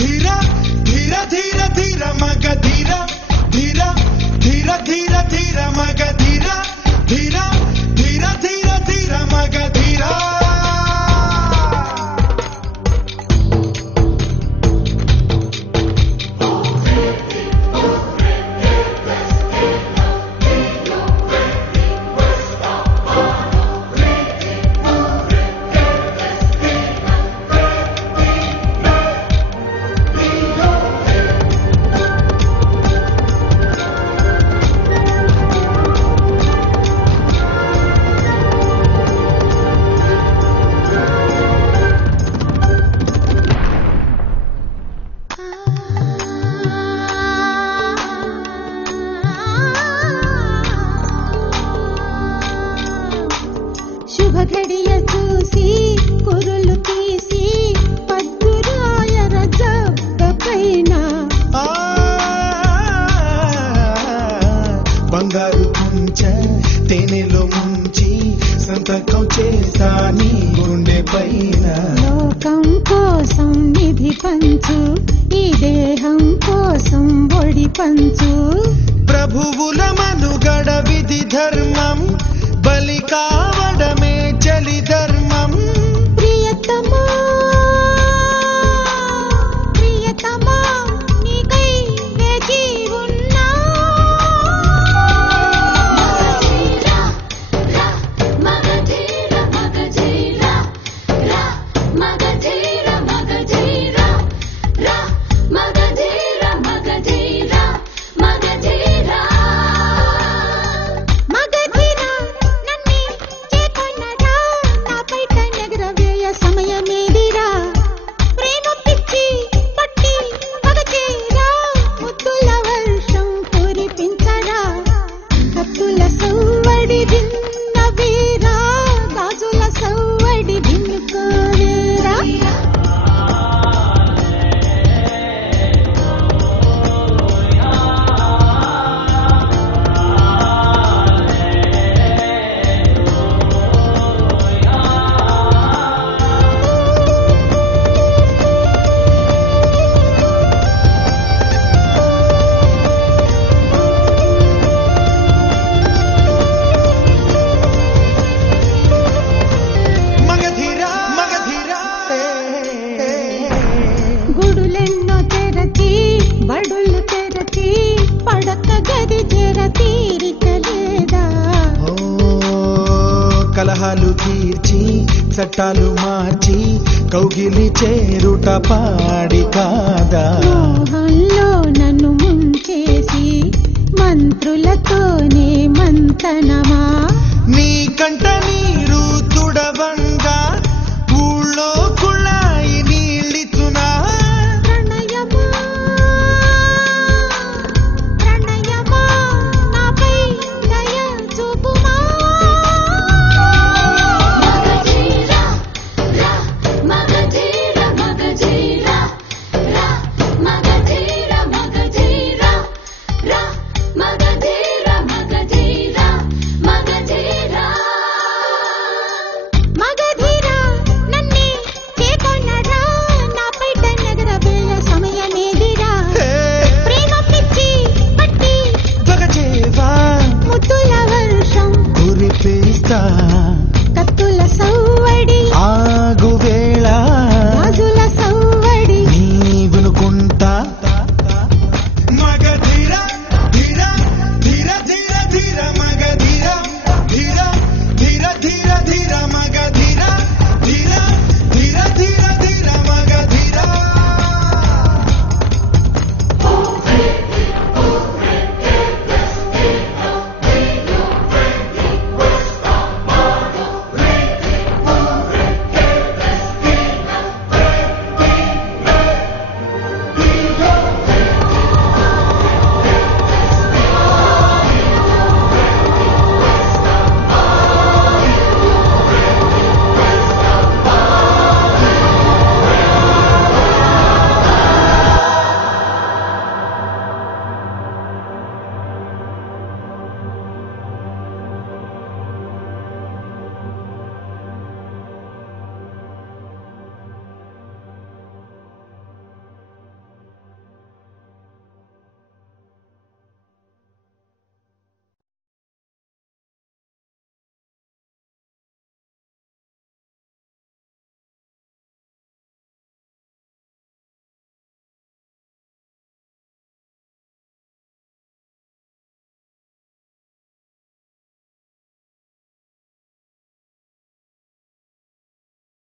ధీర ధీర ధీర ధీర మగ ధీర ధీర ధీర ధీర ధీర మగ ధీర ధీర ధీర ధీర ధీర మగ ధీర శుభఘడియ చూసి కురులు తీసి పద్దురాయర జబ్బ పైన బంగారు కుంచ తేనెలో ముంచి సంతకం చేసా నీ గుండె పైన లోకం కోసం నిధి పంచు ఈ దేహం కోసం ఒడి పంచు ప్రభువుల మనుగడ విధి ధర్మం బలి కావడమే చలి ధర్మం ప్రియతమా ప్రియతమా నీకై వేచి ఉన్నా మగధీర మగధీర రా మగధీర మగధీర రా మగధీర మగధీర మగధీర మగధీర నన్నే చేకొన్నరా నాపై కనెగరవేయ సమయమేదిరా ప్రేమ పిచ్చి పట్టి పగచేరా ముద్దుల వర్షం కురిపించరా కత్తుల సవ్వడి దిన్న వీరా గాజుల సవ్వడి దిన్నుకోవేరా మగధీర మగధీర గుడులెన్నో తెరచి బడులు తెరచి పడక గది చెర తీరిక లేదా ఓ కలహాలు తీర్చి చట్టాలు మార్చి కౌగిలి చేరుట పాడి కాదా మోహంలో నన్ను ముంచేసి మంత్రులతోనే మంతనమా నీ కంట నీరు తుడవండి